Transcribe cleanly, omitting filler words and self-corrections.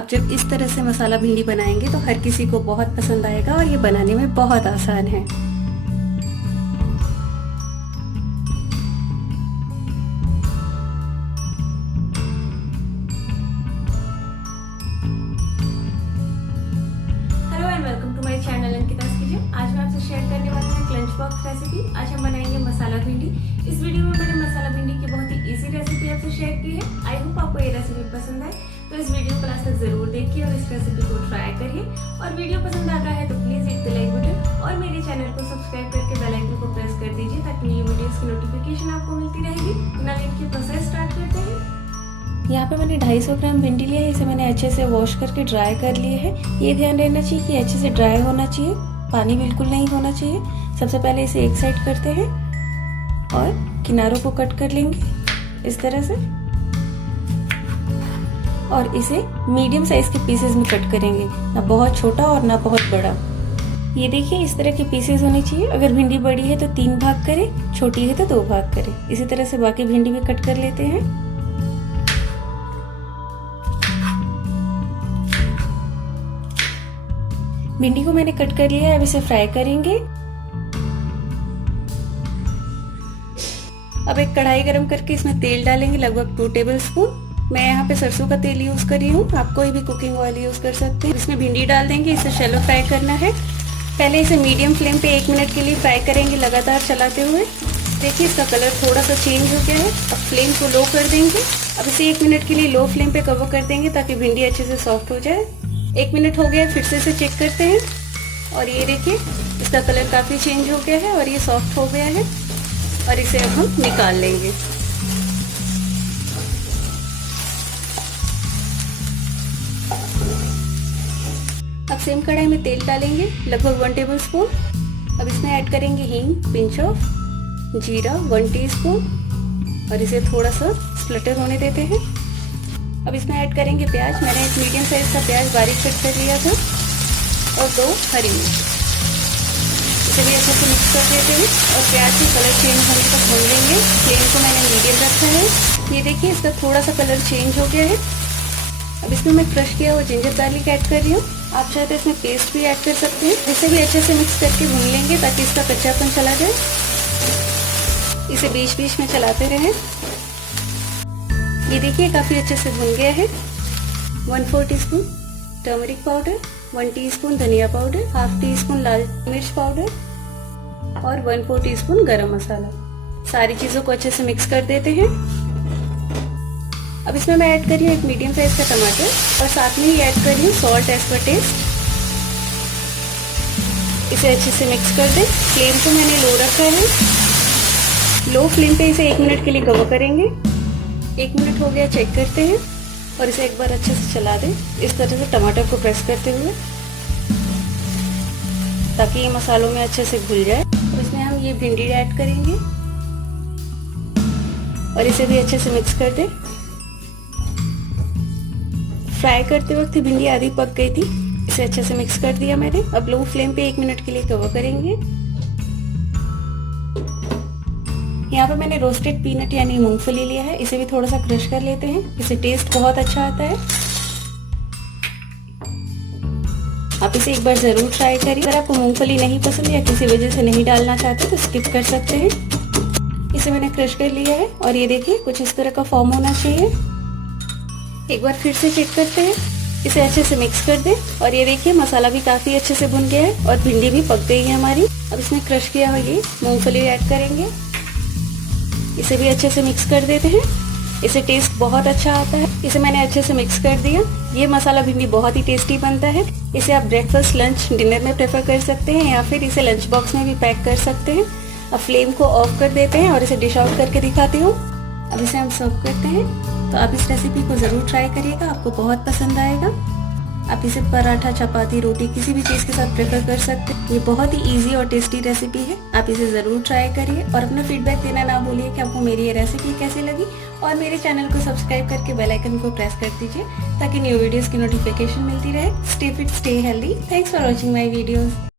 आप जब इस तरह से मसाला भिंडी बनाएंगे तो हर किसी को बहुत पसंद आएगा और ये बनाने में बहुत आसान है। Hello and welcome to my channel Ankita's kitchen. आज मैं आपसे शेयर करने वाली हूँ लंच बॉक्स रेसिपी। आज हम बनाएंगे मसाला भिंडी। इस वीडियो में मैंने मसाला भिंडी की बहुत ही इजी रेसिपी आपसे शेयर की है। आई होप आपको ये रेसिपी पसंद आए, तो इस वीडियो को लास्ट तक जरूर देखिए और इस रेसिपी को ट्राई करिए। और वीडियो पसंद आता है तो please hit the like button और मेरे चैनल को सब्सक्राइब करके बेल आइकन को प्रेस कर दीजिए ताकि न्यू वीडियोस की नोटिफिकेशन आपको मिलती रहेगी। बिना लेट के प्रोसेस स्टार्ट करते हैं। यहाँ पे मैंने 250 ग्राम भिंडी लिया है। इसे मैंने अच्छे से वॉश करके ड्राई कर लिए है। ये ध्यान रहना चाहिए कि अच्छे से ड्राई होना चाहिए, पानी बिल्कुल नहीं होना चाहिए। सबसे पहले इसे एक साइड करते हैं और किनारों को कट कर लेंगे इस तरह से, और इसे मीडियम साइज के पीसेस में कट करेंगे, ना बहुत छोटा और ना बहुत बड़ा। ये देखिए इस तरह के पीसेस होने चाहिए। अगर भिंडी बड़ी है तो 3 भाग करें, छोटी है तो 2 भाग करें। इसी तरह से बाकी भिंडी भी कट कर लेते हैं। भिंडी को मैंने कट कर लिया है। अब इसे फ्राई करेंगे। अब एक कढ़ाई गरम करके इसमें तेल डालेंगे, लगभग 2 टेबलस्पून। मैं यहाँ पे सरसों का तेल यूज कर रही हूँ, आप कोई भी कुकिंग ऑयल यूज कर सकते हैं। इसमें भिंडी डाल देंगे, इसे शैलो फ्राई करना है। पहले इसे मीडियम फ्लेम पे 1 मिनट के लिए फ्राई करेंगे, लगातार चलाते हुए। देखिए इसका कलर थोड़ा सा चेंज हो गया है। अब फ्लेम को लो कर देंगे। अब इसे 1 मिनट के लिए लो फ्लेम पे कवर कर देंगे ताकि भिंडी अच्छे से सॉफ्ट हो जाए। 1 मिनट हो गया, फिर से इसे चेक करते हैं और ये देखिए इसका कलर काफी चेंज हो गया है और ये सॉफ्ट हो गया है। और इसे अब हम निकाल लेंगे। अब सेम कढ़ाई में तेल डालेंगे, लगभग 1 टेबलस्पून। अब इसमें ऐड करेंगे हींग, पिंच ऑफ, जीरा 1 टीस्पून और इसे थोड़ा सा स्प्लटर होने देते हैं। अब इसमें ऐड करेंगे प्याज। मैंने एक मीडियम साइज का प्याज बारीक कट कर लिया था और 2 हरी मिर्च। इसे भी अच्छे से मिक्स कर देते हैं और प्याज की कलर चेंज होने तक भून लेंगे। फ्लेम को मैंने मीडियम रखा है। ये देखिए इसका थोड़ा सा कलर चेंज हो गया है। अब इसमें मैं क्रश किया हुआ जिंजर गार्लिक ऐड कर रही हूँ। आप चाहे तो इसमें पेस्ट भी ऐड कर सकते हैं। इसे भी अच्छे से मिक्स करके भून लेंगे ताकि इसका कच्चापन चला जाए। इसे बीच बीच में चलाते रहें। ये देखिए काफी अच्छे से भुन गया है। 1/4 टीस्पून टर्मरिक पाउडर, 1 टीस्पून धनिया पाउडर, ½ टीस्पून लाल मिर्च पाउडर और 1/4 टीस्पून गरम मसाला। सारी चीजों को अच्छे से मिक्स कर देते हैं। अब इसमें मैं ऐड कर रही हूँ एक मीडियम साइज का टमाटर और साथ में ही ऐड कर रही हूँ सॉल्ट एज पर टेस्ट। इसे अच्छे से मिक्स कर दें। फ्लेम को मैंने लो रखा है। लो फ्लेम पे इसे 1 मिनट के लिए कवर करेंगे। 1 मिनट हो गया, चेक करते हैं और इसे एक बार अच्छे से चला दें, इस तरह से टमाटर को प्रेस करते हुए, ताकि ये मसालों में अच्छे से घुल जाए। और इसमें हम ये भिंडी ऐड करेंगे और इसे भी अच्छे से मिक्स कर दें। फ्राई करते वक्त भिंडी आधी पक गई थी, इसे अच्छे से मिक्स कर दिया मैंने। अब लो फ्लेम पे 1 मिनट के लिए कवर करेंगे। यहाँ पर मैंने रोस्टेड पीनट यानी मूंगफली लिया है। इसे भी थोड़ा सा क्रश कर लेते हैं, इससे टेस्ट बहुत अच्छा आता है। आप इसे एक बार जरूर ट्राई करिए। अगर आपको मूंगफली नहीं पसंद या किसी वजह से नहीं डालना चाहते तो स्किप कर सकते हैं। इसे मैंने क्रश कर लिया है और ये देखिए कुछ इस तरह का फॉर्म होना चाहिए। एक बार फिर से चेक करते हैं। इसे अच्छे से मिक्स कर दें और ये देखिए मसाला भी काफी अच्छे से भुन गया है और भिंडी भी पक गई है हमारी। अब इसमें क्रश किया हुआ ये मूंगफली ऐड करेंगे। इसे भी अच्छे से मिक्स कर देते हैं। इसे टेस्ट बहुत अच्छा आता है। इसे मैंने अच्छे से मिक्स कर दिया। ये मसाला भिंडी बहुत ही टेस्टी बनता है। इसे आप ब्रेकफास्ट, लंच, डिनर में प्रेफर कर सकते हैं या फिर इसे लंच बॉक्स में भी पैक कर सकते हैं। अब फ्लेम को ऑफ कर देते हैं और इसे डिश आउट करके दिखाती हूँ। अब इसे हम सर्व करते हैं। तो आप इस रेसिपी को जरूर ट्राई करिएगा, आपको बहुत पसंद आएगा। आप इसे पराठा, चपाती, रोटी किसी भी चीज़ के साथ प्रेफर कर सकते हैं। ये बहुत ही इजी और टेस्टी रेसिपी है। आप इसे ज़रूर ट्राई करिए और अपना फीडबैक देना ना भूलिए कि आपको मेरी ये रेसिपी कैसी लगी। और मेरे चैनल को सब्सक्राइब करके बेल आइकन को प्रेस कर दीजिए ताकि न्यू वीडियोस की नोटिफिकेशन मिलती रहे। Stay fit, stay healthy. Thanks for watching my videos.